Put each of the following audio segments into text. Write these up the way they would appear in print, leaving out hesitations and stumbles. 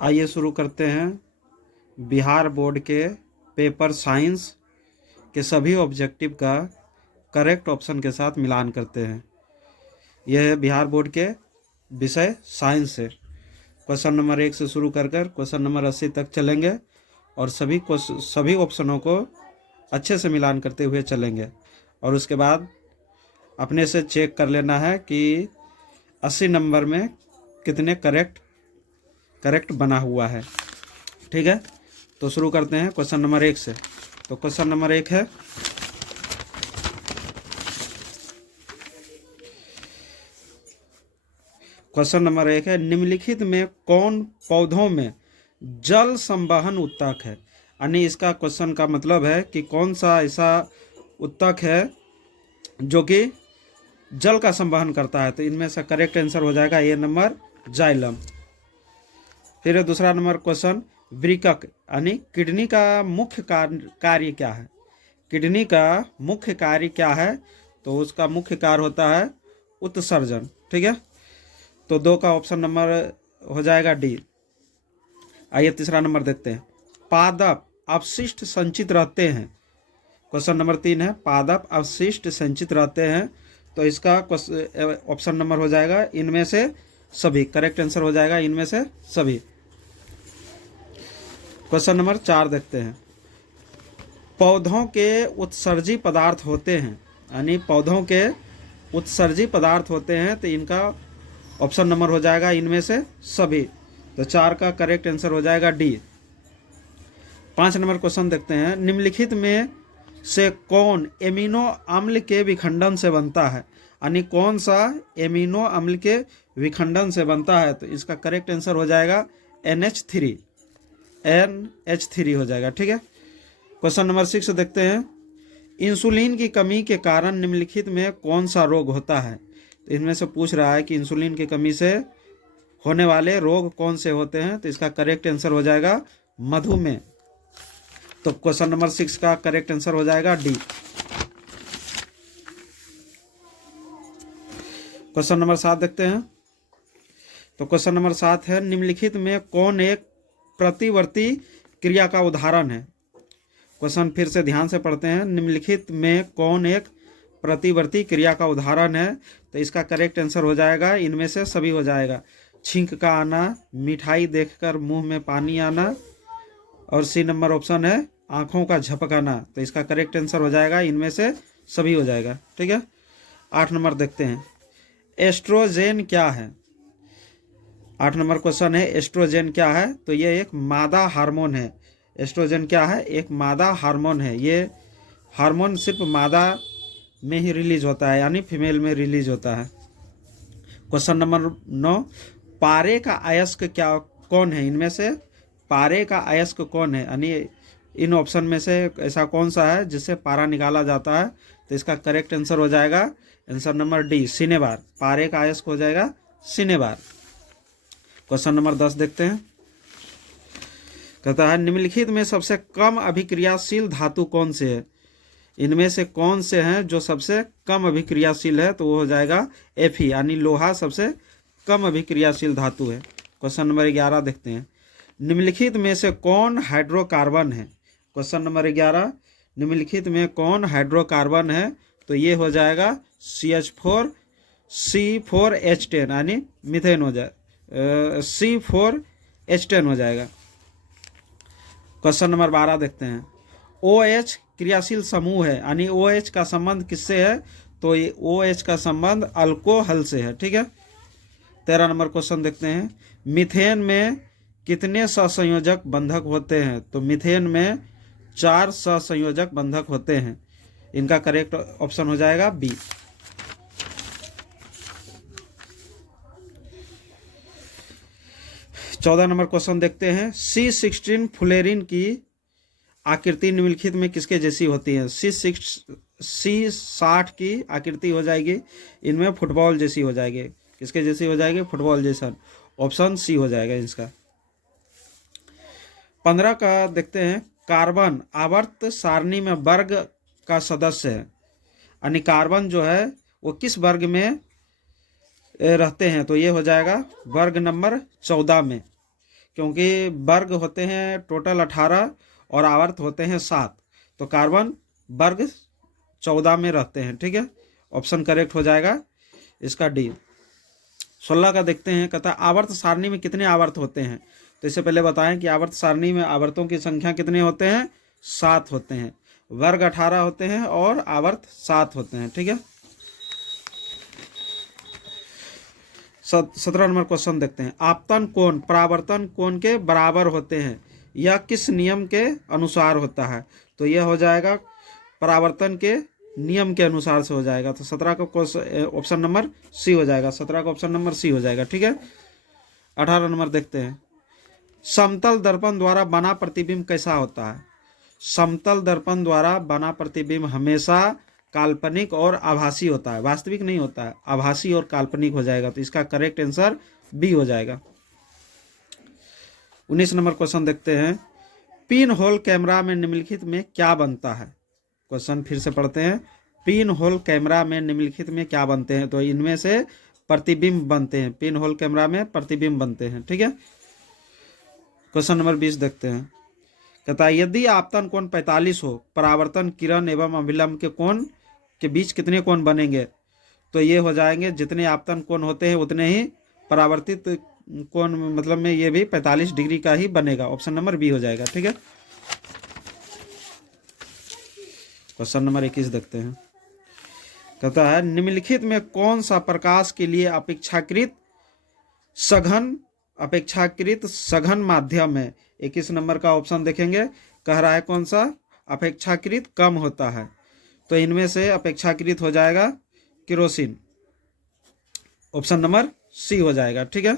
आइए शुरू करते हैं बिहार बोर्ड के पेपर साइंस के सभी ऑब्जेक्टिव का करेक्ट ऑप्शन के साथ मिलान करते हैं। यह है बिहार बोर्ड के विषय साइंस से। क्वेश्चन नंबर 1 से शुरू कर क्वेश्चन नंबर 80 तक चलेंगे और सभी ऑप्शनों को अच्छे से मिलान करते हुए चलेंगे और उसके बाद अपने से चेक कर लेना है कि 80 नंबर में कितने करेक्ट बना हुआ है। ठीक है, तो शुरू करते हैं क्वेश्चन नंबर 1 से। तो क्वेश्चन नंबर 1 है, क्वेश्चन नंबर 1 है, निम्नलिखित में कौन पौधों में जल संवहन उत्तक है। यानी इसका क्वेश्चन का मतलब है कि कौन सा ऐसा उत्तक है जो कि जल का संवहन करता है। तो इनमें से करेक्ट आंसर हो जाएगा ए नंबर, जाइलम। फिर दूसरा नंबर क्वेश्चन, वृक्क यानी किडनी का मुख्य कार्य क्या है। किडनी का मुख्य कार्य क्या है, तो उसका मुख्य कार्य होता है उत्सर्जन। ठीक है, तो 2 का ऑप्शन नंबर हो जाएगा डी। आइए तीसरा नंबर देखते हैं, पादप अवशिष्ट संचित रहते हैं। क्वेश्चन नंबर 3 है, पादप अवशिष्ट संचित रहते हैं। तो इसका ऑप्शन नंबर हो जाएगा इनमें से सभी। करेक्ट आंसर हो जाएगा इनमें से सभी। क्वेश्चन नंबर 4 देखते हैं, पौधों के उत्सर्जी पदार्थ होते हैं। यानी पौधों के उत्सर्जी पदार्थ होते हैं, तो इनका ऑप्शन नंबर हो जाएगा इनमें से सभी। तो 4 का करेक्ट आंसर हो जाएगा डी। 5 नंबर क्वेश्चन देखते हैं, निम्नलिखित में से कौन एमिनो अम्ल के विखंडन से बनता है। यानी कौन सा एमिनो अम्ल के विखंडन से बनता है। तो इसका करेक्ट आंसर हो जाएगा NH3 हो जाएगा। ठीक है, क्वेश्चन नंबर 6 देखते हैं, इंसुलिन की कमी के कारण निम्नलिखित में कौन सा रोग होता है। तो इनमें से पूछ रहा है कि इंसुलिन की कमी से होने वाले रोग कौन से होते हैं। तो इसका करेक्ट आंसर हो जाएगा मधुमेह। तो क्वेश्चन नंबर 6 का करेक्ट आंसर हो जाएगा डी। क्वेश्चन नंबर 7 देखते हैं। तो क्वेश्चन नंबर 7 है, निम्नलिखित में कौन एक प्रतिवर्ती क्रिया का उदाहरण है। क्वेश्चन फिर से ध्यान से पढ़ते हैं, निम्नलिखित में कौन एक प्रतिवर्ती क्रिया का उदाहरण है। तो इसका करेक्ट आंसर हो जाएगा इनमें से सभी हो जाएगा। छींक का आना, मिठाई देखकर मुंह में पानी आना, और सी नंबर ऑप्शन है आंखों का झपकाना। तो इसका करेक्ट आंसर हो जाएगा इनमें से सभी हो जाएगा। ठीक है, 8 नंबर देखते हैं, एस्ट्रोजेन क्या है। 8 नंबर क्वेश्चन है, एस्ट्रोजेन क्या है। तो ये एक मादा हार्मोन है। एस्ट्रोजन क्या है, एक मादा हार्मोन है। ये हार्मोन सिर्फ मादा में ही रिलीज होता है, यानी फीमेल में रिलीज होता है। क्वेश्चन नंबर 9, पारे का अयस्क क्या कौन है। इनमें से पारे का अयस्क कौन है, यानी इन ऑप्शन में से ऐसा कौन सा है जिससे पारा निकाला जाता है। तो इसका करेक्ट आंसर हो जाएगा आंसर नंबर डी, सिनेबार। पारे का अयस्क हो जाएगा सिनेबार। क्वेश्चन नंबर 10 देखते हैं, कहता है, निम्नलिखित में सबसे कम अभिक्रियाशील धातु कौन से है। इनमें से कौन से हैं जो सबसे कम अभिक्रियाशील है। तो वो हो जाएगा Fe, यानी लोहा सबसे कम अभिक्रियाशील धातु है। क्वेश्चन नंबर 11 देखते हैं, निम्नलिखित में से कौन हाइड्रोकार्बन है। क्वेश्चन नंबर 11, निम्नलिखित में कौन हाइड्रोकार्बन है। तो ये हो जाएगा CH4 C4H10, यानी मीथेन हो जाए, C4H10 हो जाएगा। क्वेश्चन नंबर 12 देखते हैं, OH क्रियाशील समूह है, यानी OH का संबंध किससे है। तो ये OH का संबंध अल्कोहल से है। ठीक है, 13 नंबर क्वेश्चन देखते हैं, मीथेन में कितने सहसंयोजक बंधक होते हैं। तो मीथेन में 4 सहसंयोजक बंधक होते हैं। इनका करेक्ट ऑप्शन हो जाएगा बी। 14 नंबर क्वेश्चन देखते हैं, C16 फुलेरिन की आकृति निम्नलिखित में किसके जैसी होती है। C60 की आकृति हो जाएगी इनमें फुटबॉल जैसी हो जाएगी। किसके जैसी हो जाएगी, फुटबॉल जैसा। ऑप्शन सी हो जाएगा इसका। 15 का देखते हैं, कार्बन आवर्त सारणी में वर्ग का सदस्य है, यानी कार्बन जो है वो किस वर्ग में रहते हैं। तो ये हो जाएगा वर्ग नंबर 14 में। क्योंकि वर्ग होते हैं टोटल 18 और आवर्त होते हैं 7, तो कार्बन वर्ग 14 में रहते हैं। ठीक है, ऑप्शन करेक्ट हो जाएगा इसका डी। 16 का देखते हैं, कहता है आवर्त सारणी में कितने आवर्त होते हैं। तो इससे पहले बताएं कि आवर्त सारणी में आवर्तों की संख्या कितने होते हैं, 7 होते हैं। वर्ग 18 होते हैं और आवर्त 7 होते हैं। ठीक है, 17 नंबर क्वेश्चन देखते हैं, आपतन कोण परावर्तन कोण के बराबर होते हैं, यह किस नियम के अनुसार होता है। तो यह हो जाएगा परावर्तन के नियम के अनुसार से हो जाएगा। तो 17 का ऑप्शन नंबर सी हो जाएगा, 17 का ऑप्शन नंबर सी हो जाएगा। ठीक है, 18 नंबर देखते हैं, समतल दर्पण द्वारा बना प्रतिबिंब कैसा होता है। समतल दर्पण द्वारा बना प्रतिबिंब हमेशा काल्पनिक और आभासी होता है, वास्तविक नहीं होता है, आभासी और काल्पनिक हो जाएगा। तो इसका करेक्ट आंसर बी हो जाएगा। 19 नंबर क्वेश्चन देखते हैं, पिन होल कैमरा में निम्नलिखित में क्या बनता है। क्वेश्चन फिर से पढ़ते हैं, पिन होल कैमरा में निम्नलिखित में क्या बनते हैं। तो इनमें से प्रतिबिंब बनते हैं, पिन होल कैमरा में प्रतिबिंब बनते हैं। ठीक है, क्वेश्चन नंबर 20 देखते हैं, कहता है यदि आपतन कोण 45 हो, परावर्तन किरण एवं अभिलंब के कोण के बीच कितने कोण बनेंगे। तो ये हो जाएंगे जितने आपतन कोण होते हैं उतने ही परावर्तित कोण, मतलब में ये भी 45 डिग्री का ही बनेगा। ऑप्शन नंबर बी हो जाएगा। ठीक है, क्वेश्चन नंबर 21 देखते हैं, कहता है निम्नलिखित में कौन सा प्रकाश के लिए अपेक्षाकृत सघन माध्यम है। 21 नंबर का ऑप्शन देखेंगे, कह रहा है कौन सा अपेक्षाकृत कम होता है। तो इनमें से अपेक्षाकृत हो जाएगा केरोसिन, ऑप्शन नंबर सी हो जाएगा। ठीक है,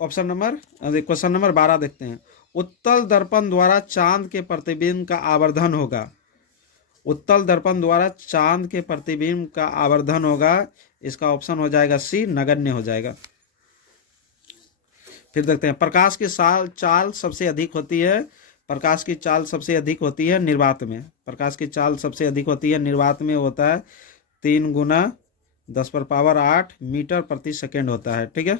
ऑप्शन नंबर क्वेश्चन नंबर 12 देखते हैं, उत्तल दर्पण द्वारा चांद के प्रतिबिंब का आवर्धन होगा। उत्तल दर्पण द्वारा चांद के प्रतिबिंब का आवर्धन होगा, इसका ऑप्शन हो जाएगा सी, नगण्य हो जाएगा। फिर देखते हैं, प्रकाश की चाल सबसे अधिक होती है, प्रकाश की चाल सबसे अधिक होती है निर्वात में। प्रकाश की चाल सबसे अधिक होती है निर्वात में, होता है 3 गुना 10⁻8 मीटर प्रति सेकेंड होता है। ठीक है,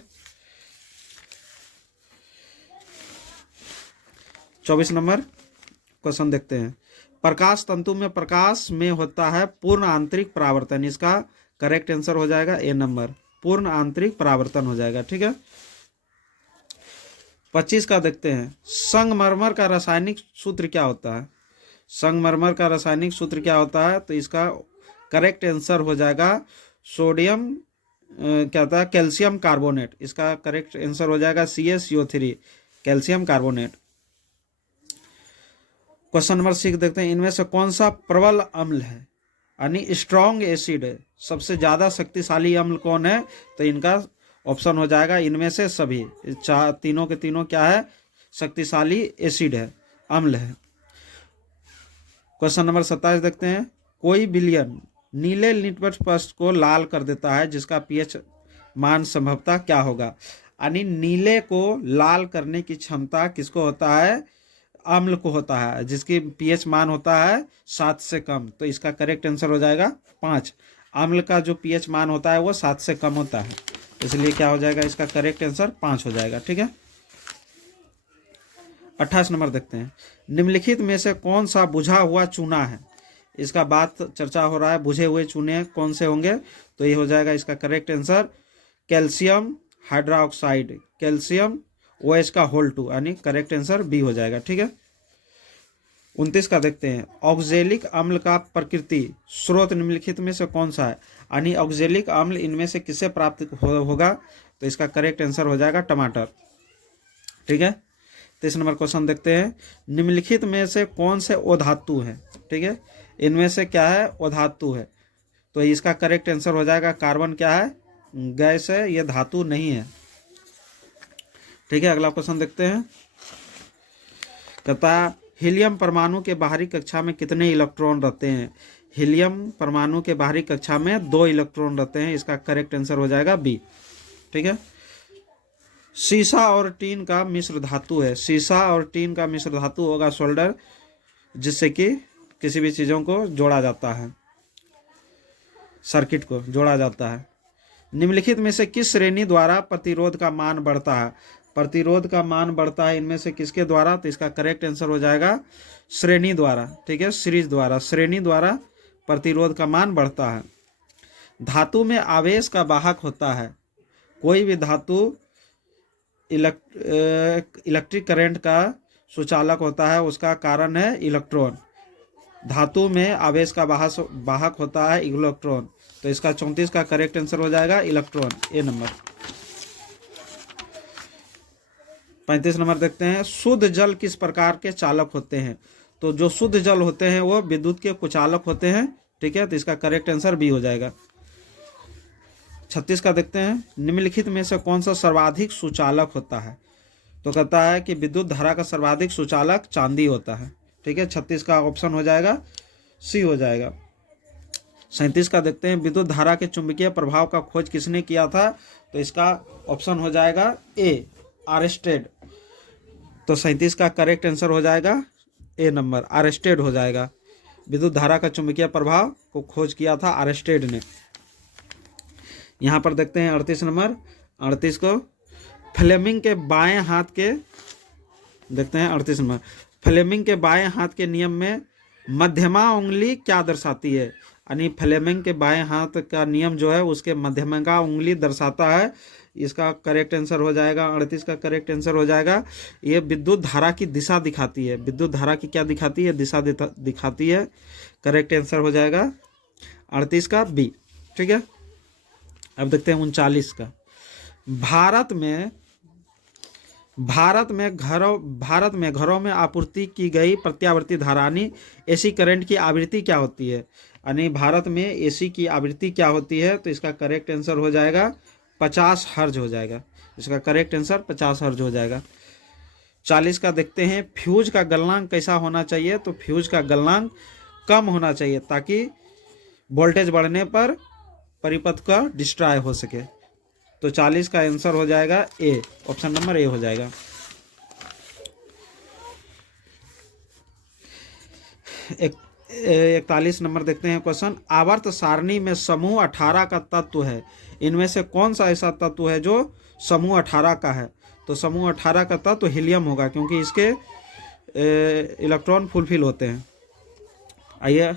24 नंबर क्वेश्चन देखते हैं, प्रकाश तंतु में प्रकाश में होता है पूर्ण आंतरिक परावर्तन, इसका करेक्ट आंसर हो जाएगा ए नंबर, पूर्ण आंतरिक परावर्तन हो जाएगा। ठीक है, 25 का देखते हैं, संगमरमर का रासायनिक सूत्र क्या होता है। संगमरमर का रासायनिक सूत्र क्या होता है। तो इसका करेक्ट आंसर हो जाएगा सोडियम क्या होता है, कैल्शियम कार्बोनेट। इसका करेक्ट आंसर हो जाएगा CaCO3, calcium carbonate. Question number 6 देखते हैं, इनमें से कौन सा प्रबल अम्ल है, यानी स्ट्रॉन्ग एसिड है, सबसे ज्यादा शक्तिशाली अम्ल कौन है। तो इनका ऑप्शन हो जाएगा इनमें से सभी, तीनों के तीनों क्या है, शक्तिशाली एसिड है, अम्ल है। क्वेश्चन नंबर 27 देखते हैं, कोई विलयन नीले लिटमस पट्ट को लाल कर देता है, जिसका pH मान संभवतः क्या होगा। यानी नीले को लाल करने की क्षमता किसको होता है, अम्ल को होता है, जिसकी pH मान होता है 7 से कम। तो इसका करेक्ट आंसर हो जाएगा 5। अम्ल का जो pH मान होता है वो 7 से कम होता है, इसलिए क्या हो जाएगा, इसका करेक्ट आंसर 5 हो जाएगा। ठीक है, 28 नंबर देखते हैं, निम्नलिखित में से कौन सा बुझा हुआ चूना है। इसका बात चर्चा हो रहा है, बुझे हुए चूने कौन से होंगे। तो ये हो जाएगा इसका correct answer calcium hydroxide, calcium OH का होल 2, यानी करेक्ट आंसर बी हो जाएगा। ठीक है, 29 का देखते हैं, ऑक्जेलिक अम्ल का प्रकृति स्रोत निम्नलिखित में से कौन सा है, यानी ऑक्जेलिक अम्ल इनमें से किससे प्राप्त होगा। तो इसका करेक्ट आंसर हो जाएगा टमाटर। ठीक है, 30 नंबर क्वेश्चन देखते हैं, निम्नलिखित में से कौन से अधातु है। ठीक है, इनमें से क्या है, अधातु है। तो इसका करेक्ट आंसर हो जाएगा कार्बन, क्या है, गैस है, यह धातु नहीं है। ठीक है, अगला क्वेश्चन देखते हैं, कहता हीलियम परमाणु के बाहरी कक्षा में कितने इलेक्ट्रॉन रहते हैं। हीलियम परमाणु के बाहरी कक्षा में 2 इलेक्ट्रॉन रहते हैं, इसका करेक्ट आंसर हो जाएगा बी। ठीक है, सीसा और टीन का मिश्र धातु है, सीसा और टीन का मिश्र धातु होगा सोल्डर, जिससे कि किसी भी चीज़ों को जोड़ा जाता है, सर्किट को जोड़ा जाता है। निम्नलिखित में से किस श्रेणी द्वारा प्रतिरोध का मान बढ़ता है? प्रतिरोध का मान बढ़ता है इनमें से किसके द्वारा? तो इसका करेक्ट आंसर हो जाएगा श्रेणी द्वारा, ठीक है, सीरीज द्वारा, श्रेणी द्वारा प्रतिरोध का मान बढ़ता है। धातु में आवेश का वाहक होता है। कोई भी धातु इलेक्ट्रिक करंट का सुचालक होता है, उसका कारण है इलेक्ट्रॉन। धातु में आवेश का वाहक होता है इलेक्ट्रॉन, तो इसका 34 का करेक्ट आंसर हो जाएगा इलेक्ट्रॉन, ए नंबर। 35 नंबर देखते हैं, शुद्ध जल किस प्रकार के चालक होते हैं? तो जो शुद्ध जल होते हैं वो विद्युत के कुचालक होते हैं, ठीक है, तो इसका करेक्ट आंसर बी हो जाएगा। 36 का देखते हैं, निम्नलिखित में से कौन सा सर्वाधिक सुचालक होता है? तो कहता है कि विद्युत धारा का सर्वाधिक सुचालक चांदी होता है, ठीक है, 36 का ऑप्शन हो जाएगा सी हो जाएगा। 37 का देखते हैं, विद्युत धारा के चुंबकीय प्रभाव का खोज किसने किया था? तो इसका ऑप्शन हो जाएगा ए, आर्स्टेड। तो 37 का करेक्ट आंसर हो जाएगा ए नंबर, आर्स्टेड हो जाएगा। विद्युत धारा का चुंबकीय प्रभाव को खोज किया था आर्स्टेड ने। यहाँ पर देखते हैं 38 नंबर, 38 को, फ्लेमिंग के बाएं हाथ के, देखते हैं 38 नंबर, फ्लेमिंग के बाएं हाथ के नियम में मध्यमा उंगली क्या दर्शाती है? यानी फ्लेमिंग के बाएं हाथ का नियम जो है उसके मध्यमा उंगली दर्शाता है। इसका करेक्ट आंसर हो जाएगा 38 का करेक्ट आंसर हो जाएगा, ये विद्युत धारा की दिशा दिखाती है। विद्युत धारा की क्या दिखाती है? दिशा दिखाती है। करेक्ट आंसर हो जाएगा 38 का बी, ठीक है। अब देखते हैं 39 का, भारत में घरों में आपूर्ति की गई प्रत्यावर्ती धारा यानी एसी करंट की आवृत्ति क्या होती है? यानी भारत में एसी की आवृत्ति क्या होती है? तो इसका करेक्ट आंसर हो जाएगा 50 हर्ज हो जाएगा। इसका करेक्ट आंसर 50 हर्ज हो जाएगा। 40 का देखते हैं, फ्यूज का गलनांक कैसा होना चाहिए? तो फ्यूज का गलनांक कम होना चाहिए ताकि वोल्टेज बढ़ने पर परिपथ का डिस्ट्रॉय हो सके। तो 40 का आंसर हो जाएगा ए, ऑप्शन नंबर ए हो जाएगा। 41 नंबर देखते हैं क्वेश्चन, आवर्त सारणी में समूह 18 का तत्व है, इनमें से कौन सा ऐसा तत्व है जो समूह 18 का है? तो समूह 18 का तत्व हीलियम होगा क्योंकि इसके इलेक्ट्रॉन फुलफिल होते हैं। आइए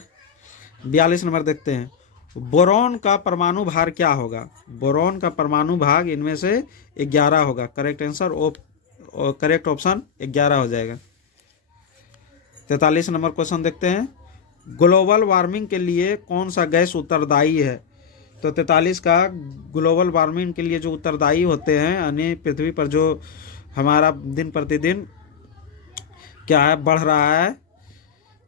42 नंबर देखते हैं, बोरॉन का परमाणु भार क्या होगा? बोरॉन का परमाणु भाग इनमें से 11 होगा। करेक्ट आंसर करेक्ट ऑप्शन 11 हो जाएगा। 43 नंबर क्वेश्चन देखते हैं, ग्लोबल वार्मिंग के लिए कौन सा गैस उत्तरदायी है? तो 43 का, ग्लोबल वार्मिंग के लिए जो उत्तरदायी होते हैं यानी पृथ्वी पर जो हमारा दिन प्रतिदिन क्या है बढ़ रहा है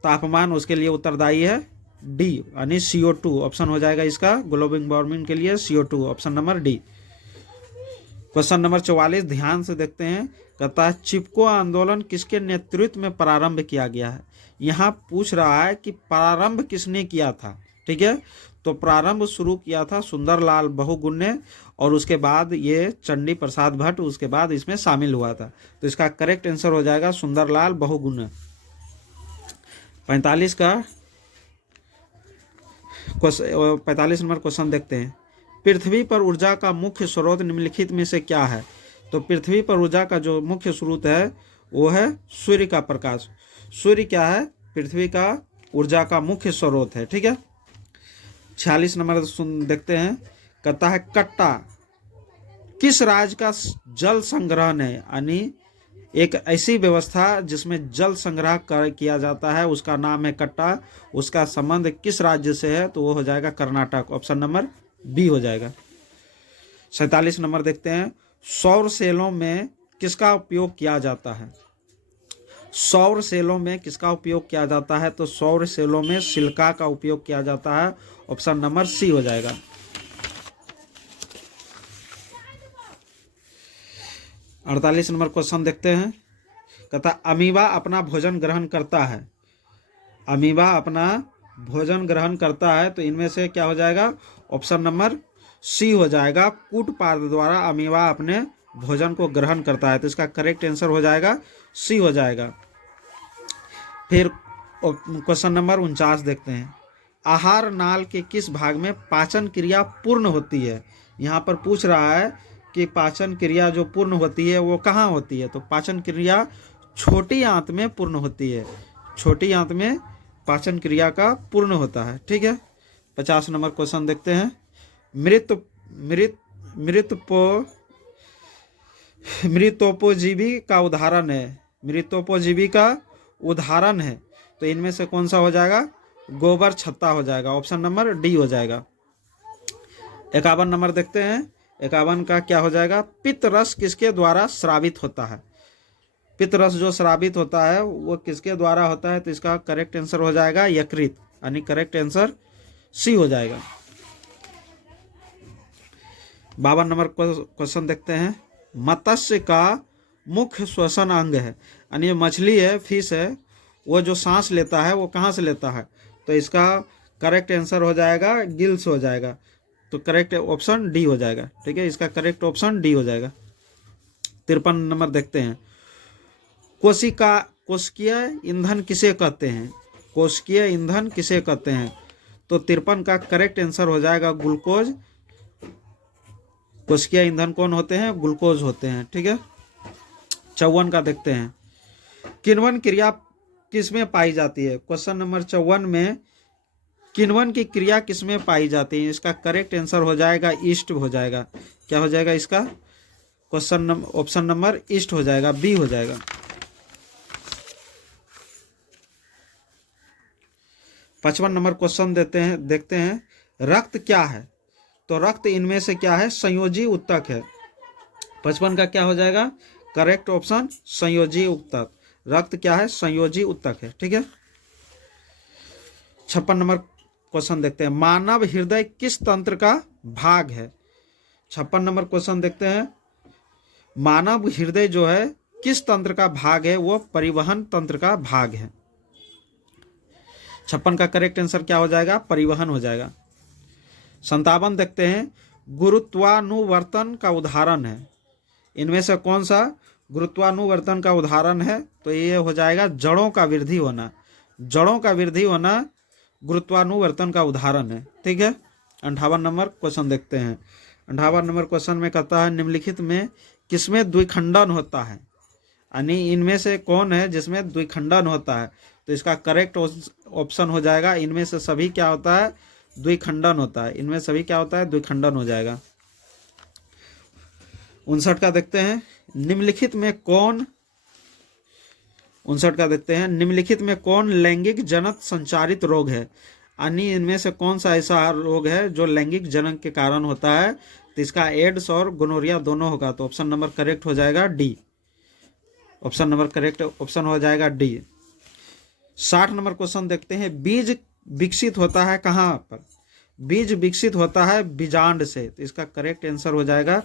तापमान, उसके लिए उत्तरदायी है डी यानी CO2, ऑप्शन हो जाएगा इसका ग्लोबल वार्मिंग के लिए CO2, option number D. Question number 44 ध्यान से देखते हैं, कहता है चिपको आंदोलन किसके नेतृत्व में प्रारंभ किया गया है? यहाँ पूछ रहा है कि प्रारंभ किसने किया था, ठीक है। तो प्रारंभ शुरू किया था सुंदरलाल बहुगुण ने, और उसके बाद ये चंडी प्रसाद भट्ट उसके बाद इसमें शामिल हुआ था। तो इसका करेक्ट आंसर हो जाएगा सुंदरलाल बहुगुण। 45 नंबर क्वेश्चन देखते हैं, पृथ्वी पर ऊर्जा का मुख्य स्रोत निम्नलिखित में से क्या है? तो पृथ्वी पर ऊर्जा का जो मुख्य स्रोत है वो है सूर्य का प्रकाश। सूर्य क्या है? पृथ्वी का ऊर्जा का मुख्य स्रोत है, ठीक है। 46 नंबर देखते हैं, कहता है कट्टा किस राज्य का जल संग्रहण है? यानी एक ऐसी व्यवस्था जिसमें जल संग्रह किया जाता है उसका नाम है कट्टा। उसका संबंध किस राज्य से है? तो वो हो जाएगा कर्नाटक, ऑप्शन नंबर बी हो जाएगा। 47 नंबर देखते हैं, सौर सेलों में किसका उपयोग किया जाता है? सौर सेलों में किसका उपयोग किया जाता है? तो सौर सेलों में सिलिका का उपयोग किया जाता है, ऑप्शन नंबर सी हो जाएगा। 48 नंबर क्वेश्चन देखते हैं, कहता अमीबा अपना भोजन ग्रहण करता है। अमीबा अपना भोजन ग्रहण करता है, तो इनमें से क्या हो जाएगा? ऑप्शन नंबर सी हो जाएगा, कूटपाद द्वारा अमीबा अपने भोजन को ग्रहण करता है। तो इसका करेक्ट आंसर हो जाएगा सी हो जाएगा। फिर क्वेश्चन नंबर 49 देखते हैं, आहार नाल के किस भाग में पाचन क्रिया पूर्ण होती है? यहाँ पर पूछ रहा है कि पाचन क्रिया जो पूर्ण होती है वो कहाँ होती है, तो पाचन क्रिया छोटी आंत में पूर्ण होती है, छोटी आंत में पाचन क्रिया का पूर्ण होता है। ठीक है, 50 नंबर क्वेश्चन देखते हैं। मृत मृत मृतपो मृतोपजीवी का उदाहरण है, मृतोपजीवी का उदाहरण है, तो इनमें से कौन सा हो जाएगा, गोबर छत्ता हो जाएगा, ऑप्शन नंबर डी हो जाएगा। 51 नंबर देखते हैं, 51 का क्या हो जाएगा, पित्त रस किसके द्वारा स्रावित होता है, पित्त रस जो स्रावित होता है वो किसके द्वारा होता है, तो इसका करेक्ट आंसर हो जाएगा यकृत, यानी करेक्ट आंसर सी हो जाएगा। 52 नंबर क्वेश्चन देखते हैं, मत्स्य का मुख्य श्वसन अंग है, यानी मछली है, फिश है, वो जो सांस लेता है वो कहाँ से लेता है, तो इसका करेक्ट आंसर हो जाएगा गिल्स हो जाएगा, तो करेक्ट ऑप्शन डी हो जाएगा। ठीक है, इसका करेक्ट ऑप्शन डी हो जाएगा। 53 नंबर देखते हैं, कोशिकीय ईंधन किसे कहते हैं, कोशिकीय ईंधन किसे कहते हैं, तो 53 का करेक्ट आंसर हो जाएगा ग्लूकोज। कोशिकीय ईंधन कौन होते हैं, ग्लूकोज होते हैं। ठीक है, 54 का देखते हैं, किण्वन क्रिया किसमें पाई जाती है, क्वेश्चन नंबर 54 में किण्वन की क्रिया किसमें पाई जाती है, इसका करेक्ट आंसर हो जाएगा ईस्ट हो जाएगा। क्या हो जाएगा इसका क्वेश्चन ऑप्शन नंबर ईस्ट हो जाएगा, बी हो जाएगा। 55 नंबर क्वेश्चन देखते हैं, रक्त क्या है, तो रक्त इनमें से क्या है, संयोजी उत्तक है। 55 का क्या हो जाएगा, करेक्ट ऑप्शन संयोजी उत्तक, रक्त क्या है, संयोजी उत्तक है। ठीक है, 56 नंबर क्वेश्चन देखते हैं, मानव हृदय किस तंत्र का भाग है। 56 नंबर क्वेश्चन देखते हैं, मानव हृदय जो है किस तंत्र का भाग है, वो परिवहन तंत्र का भाग है। 56 का करेक्ट आंसर क्या हो जाएगा, परिवहन हो जाएगा। 57 देखते हैं, गुरुत्वानुवर्तन का उदाहरण है, इनमें से कौन सा गुरुत्वानुवर्तन का उदाहरण है, तो ये हो जाएगा जड़ों का वृद्धि होना, जड़ों का वृद्धि होना गुरुत्वानुवर्तन का उदाहरण है। ठीक है, 58 नंबर क्वेश्चन देखते हैं। 58 नंबर क्वेश्चन में कहता है, निम्नलिखित में किसमें द्विखंडन होता है, यानी इनमें से कौन है जिसमें द्विखंडन होता है, तो इसका करेक्ट ऑप्शन हो जाएगा, इनमें से सभी क्या होता है, द्विखंडन होता है, इनमें सभी क्या होता है, द्विखंडन हो जाएगा। 59 का देखते हैं, निम्नलिखित में कौन 59 का देखते हैं, निम्नलिखित में कौन लैंगिक जनक संचारित रोग है, यानी इनमें से कौन सा ऐसा रोग है जो लैंगिक जनक के कारण होता है, तो इसका एड्स और गोनोरिया दोनों होगा, तो ऑप्शन नंबर करेक्ट हो जाएगा D, option number correct option हो जाएगा डी। 60 नंबर क्वेश्चन देखते हैं, बीज विकसित होता है कहाँ पर, बीज विकसित होता है बीजांड से, तो इसका करेक्ट आंसर हो जाएगा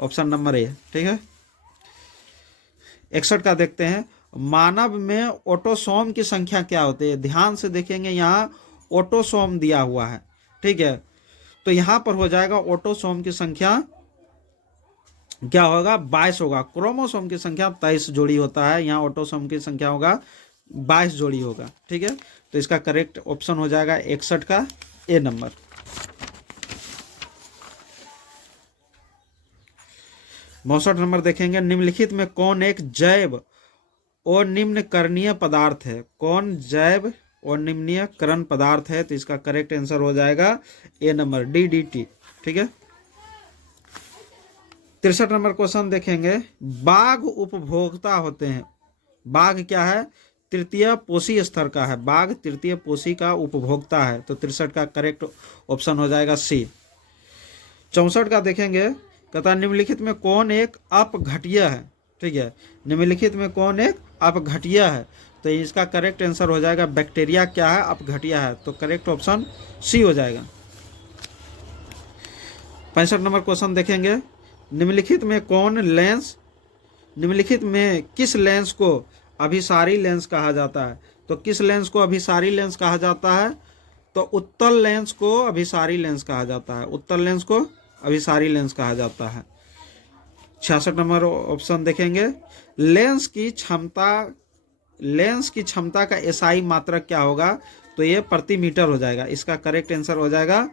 ऑप्शन नंबर ए। ठीक है, 61 का देखते हैं, मानव में ऑटोसोम की संख्या क्या होती है, ध्यान से देखेंगे यहाँ ऑटोसोम दिया हुआ है। ठीक है, तो यहाँ पर हो जाएगा ऑटोसोम की संख्या क्या होगा, 22 होगा, क्रोमोसोम की संख्या 23 जोड़ी होता है, यहाँ ऑटोसोम की संख्या होगा 22 जोड़ी होगा। ठीक है, तो इसका करेक्ट ऑप्शन हो जाएगा 61 का ए नंबर। 62 नंबर देखेंगे, निम्नलिखित में कौन एक जैव और निम्नकरणीय पदार्थ है, कौन जैव और निम्नीकरण पदार्थ है, तो इसका करेक्ट आंसर हो जाएगा ए नंबर DDT। ठीक है, 63 नंबर क्वेश्चन देखेंगे, बाघ उपभोक्ता होते हैं, बाघ क्या है, तृतीय पोषी स्तर का है, बाघ तृतीय पोषी का उपभोक्ता है, तो 63 का करेक्ट ऑप्शन हो जाएगा सी। 64 का देखेंगे, कहता निम्नलिखित में कौन एक अपघटीय है। ठीक है, निम्नलिखित में कौन एक अपघटीय है, तो इसका करेक्ट आंसर हो जाएगा बैक्टीरिया क्या है, अपघटीय है, तो करेक्ट ऑप्शन सी हो जाएगा। 65 नंबर क्वेश्चन देखेंगे, निम्नलिखित में कौन लेंस, निम्नलिखित में किस लेंस को अभिसारी लेंस कहा जाता है, तो किस लेंस को अभिसारी लेंस कहा जाता है, तो उत्तल लेंस को अभिसारी लेंस कहा जाता है, उत्तल लेंस को अभिसारी लेंस कहा जाता है। 66 नंबर ऑप्शन देखेंगे, लेंस की क्षमता का एसआई मात्रक क्या होगा, तो ये प्रति मीटर हो जाएगा, इसका करेक्ट आंसर हो जाएगा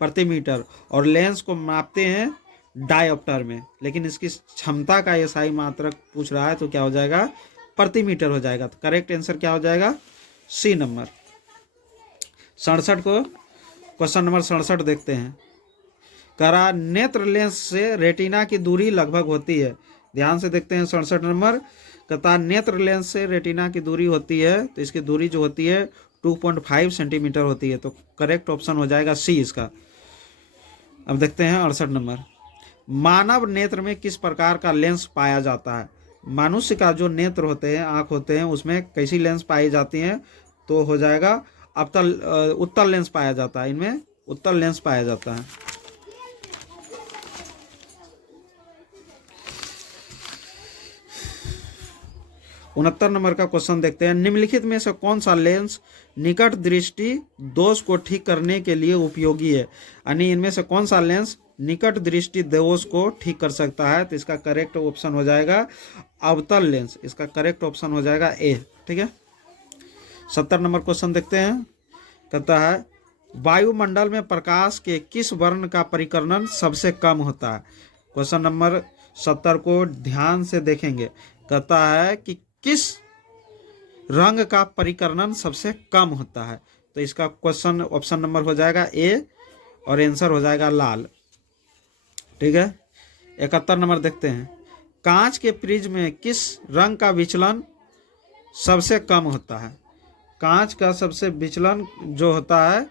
प्रति मीटर और लेंस को मापते हैं डायोप्टर में, लेकिन इसकी क्षमता का एसआई मात्रक पूछ रहा है तो क्या हो जाएगा, प्रति मीटर हो जाएगा। तो करेक्ट आंसर क्या हो जाएगा, सी नंबर। 67 को क्वेश्चन नंबर 67 देखते हैं। करा नेत्र लेंस से रेटिना की दूरी लगभग होती है। ध्यान से देखते हैं 67 नंबर। कहता नेत्र लेंस से रेटिना की दूरी होती है, तो इसकी दूरी जो होती है 2.5 सेंटीमीटर होती है। तो करेक्ट ऑप्शन हो जाएगा सी इसका। अब देखते हैं 68 नंबर। मानव नेत्र में किस प्रकार का लेंस पाया जाता है। मनुष्य का जो नेत्र होते हैं, आँख होते हैं, उसमें कैसी लेंस पाई जाती हैं, तो हो जाएगा उत्तल लेंस पाया जाता है। इनमें उत्तल लेंस पाया जाता है। उनहत्तर नंबर का क्वेश्चन देखते हैं। निम्नलिखित में से कौन सा लेंस निकट दृष्टि दोष को ठीक करने के लिए उपयोगी है। यानी इनमें से कौन सा लेंस निकट दृष्टि दोष को ठीक कर सकता है। तो इसका करेक्ट ऑप्शन हो जाएगा अवतल लेंस। इसका करेक्ट ऑप्शन हो जाएगा ए। ठीक है। 70 नंबर क्वेश्चन देखते हैं। कहता है वायुमंडल में प्रकाश के किस वर्ण का परिकर्णन सबसे कम होता है। क्वेश्चन नंबर 70 को ध्यान से देखेंगे। कहता है कि किस रंग का परिकर्णन सबसे कम होता है। तो इसका क्वेश्चन ऑप्शन नंबर हो जाएगा ए और आंसर हो जाएगा लाल। ठीक है। 71 नंबर देखते हैं। कांच के प्रिज्म में किस रंग का विचलन सबसे कम होता है। कांच का सबसे विचलन जो होता है,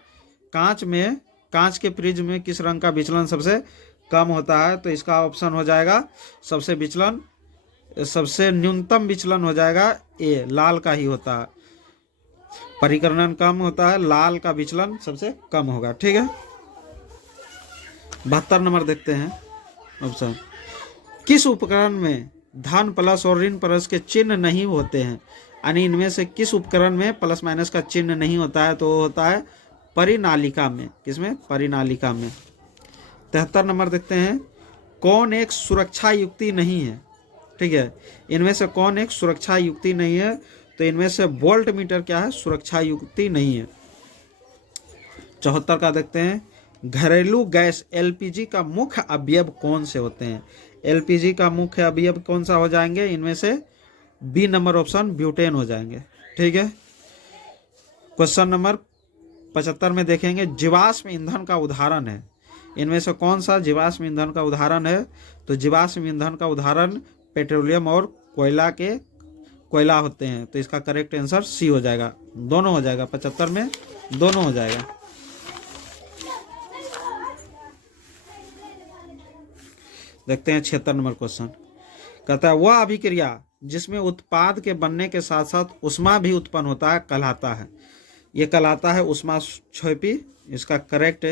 कांच के प्रिज्म में किस रंग का विचलन सबसे कम होता है। तो इसका ऑप्शन हो जाएगा सबसे न्यूनतम विचलन हो जाएगा ए, लाल का ही होता है। परिकर्णन कम होता है, लाल का विचलन सबसे कम होगा। ठीक है। 72 नंबर देखते हैं ऑप्शन। किस उपकरण में धन प्लस और ऋण प्लस के चिन्ह नहीं होते हैं। यानी इनमें से किस उपकरण में प्लस माइनस का चिन्ह नहीं होता है। तो होता है परिनालिका में। किसमें, परिनालिका में। 73 नंबर देखते हैं। कौन एक सुरक्षा युक्ति नहीं है। ठीक है। इनमें से कौन एक सुरक्षा युक्ति नहीं है। तो इनमें से वोल्ट मीटर क्या है, सुरक्षा युक्ति नहीं है। 74 का देखते हैं। घरेलू गैस एलपीजी का मुख्य अवयव कौन से होते हैं। एलपीजी का मुख्य अवयव कौन सा हो जाएंगे। इनमें से बी नंबर ऑप्शन ब्यूटेन हो जाएंगे। ठीक है। क्वेश्चन नंबर 75 में देखेंगे। जीवाश्म ईंधन का उदाहरण है। इनमें से कौन सा जीवाश्म ईंधन का उदाहरण है। तो जीवाश्म ईंधन का उदाहरण पेट्रोलियम और कोयला होते हैं। तो इसका करेक्ट आंसर सी हो जाएगा। दोनों हो जाएगा, 75 में दोनों हो जाएगा। देखते हैं 76 नंबर क्वेश्चन। कहता है वह अभिक्रिया जिसमें उत्पाद के बनने के साथ साथ उष्मा भी उत्पन्न होता है कहलाता है। ये कहलाता है उष्माक्षेपी। इसका करेक्ट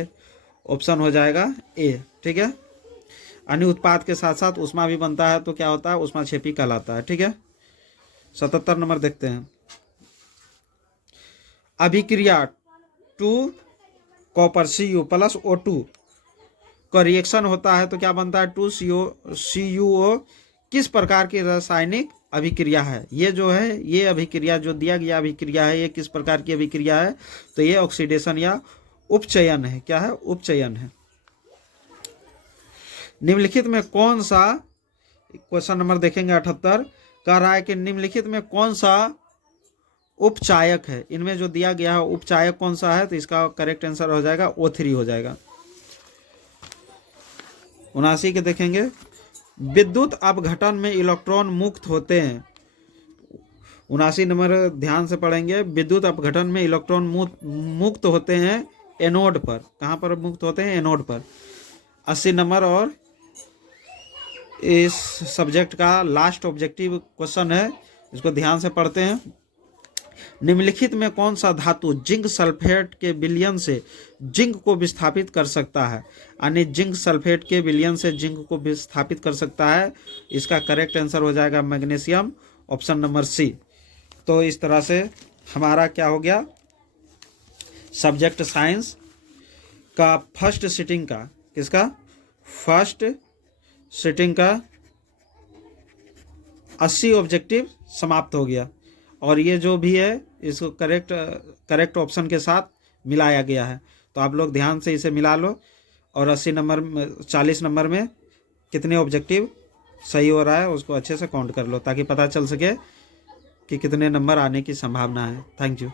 ऑप्शन हो जाएगा ए। ठीक है। अन्य उत्पाद के साथ साथ उष्मा भी बनता है तो क्या होता है, उष्माक्षेपी कहलाता है। ठीक है। 77 नंबर देखते हैं। अभिक्रिया 2 कॉपर Cu प्लस O2 का रिएक्शन होता है तो क्या बनता है, 2CuO। किस प्रकार की रासायनिक अभिक्रिया है। ये जो है, ये अभिक्रिया जो दिया गया अभिक्रिया है, ये किस प्रकार की अभिक्रिया है। तो ये ऑक्सीडेशन या उपचयन है। क्या है, उपचयन है। निम्नलिखित में कौन सा, क्वेश्चन नंबर देखेंगे 78, कह रहा है कि निम्नलिखित में कौन सा उपचायक है। इनमें जो दिया गया है उपचायक कौन सा है। तो इसका करेक्ट आंसर हो जाएगा O3 हो जाएगा। 79 के देखेंगे। विद्युत अपघटन में इलेक्ट्रॉन मुक्त होते हैं। 79 नंबर ध्यान से पढ़ेंगे। विद्युत अपघटन में इलेक्ट्रॉन मुक्त होते हैं एनोड पर। कहाँ पर मुक्त होते हैं, एनोड पर। 80 नंबर और इस सब्जेक्ट का लास्ट ऑब्जेक्टिव क्वेश्चन है, इसको ध्यान से पढ़ते हैं। निम्नलिखित में कौन सा धातु जिंक सल्फेट के विलयन से जिंक को विस्थापित कर सकता है। यानी जिंक सल्फेट के विलयन से जिंक को विस्थापित कर सकता है। इसका करेक्ट आंसर हो जाएगा मैग्नीशियम, ऑप्शन नंबर सी। तो इस तरह से हमारा क्या हो गया, सब्जेक्ट साइंस का फर्स्ट सिटिंग का, किसका, फर्स्ट सिटिंग का 80 ऑब्जेक्टिव समाप्त हो गया। और ये जो भी है इसको करेक्ट ऑप्शन के साथ मिलाया गया है। तो आप लोग ध्यान से इसे मिला लो और 80 नंबर में 40 नंबर में कितने ऑब्जेक्टिव सही हो रहा है उसको अच्छे से काउंट कर लो, ताकि पता चल सके कि कितने नंबर आने की संभावना है। Thank you.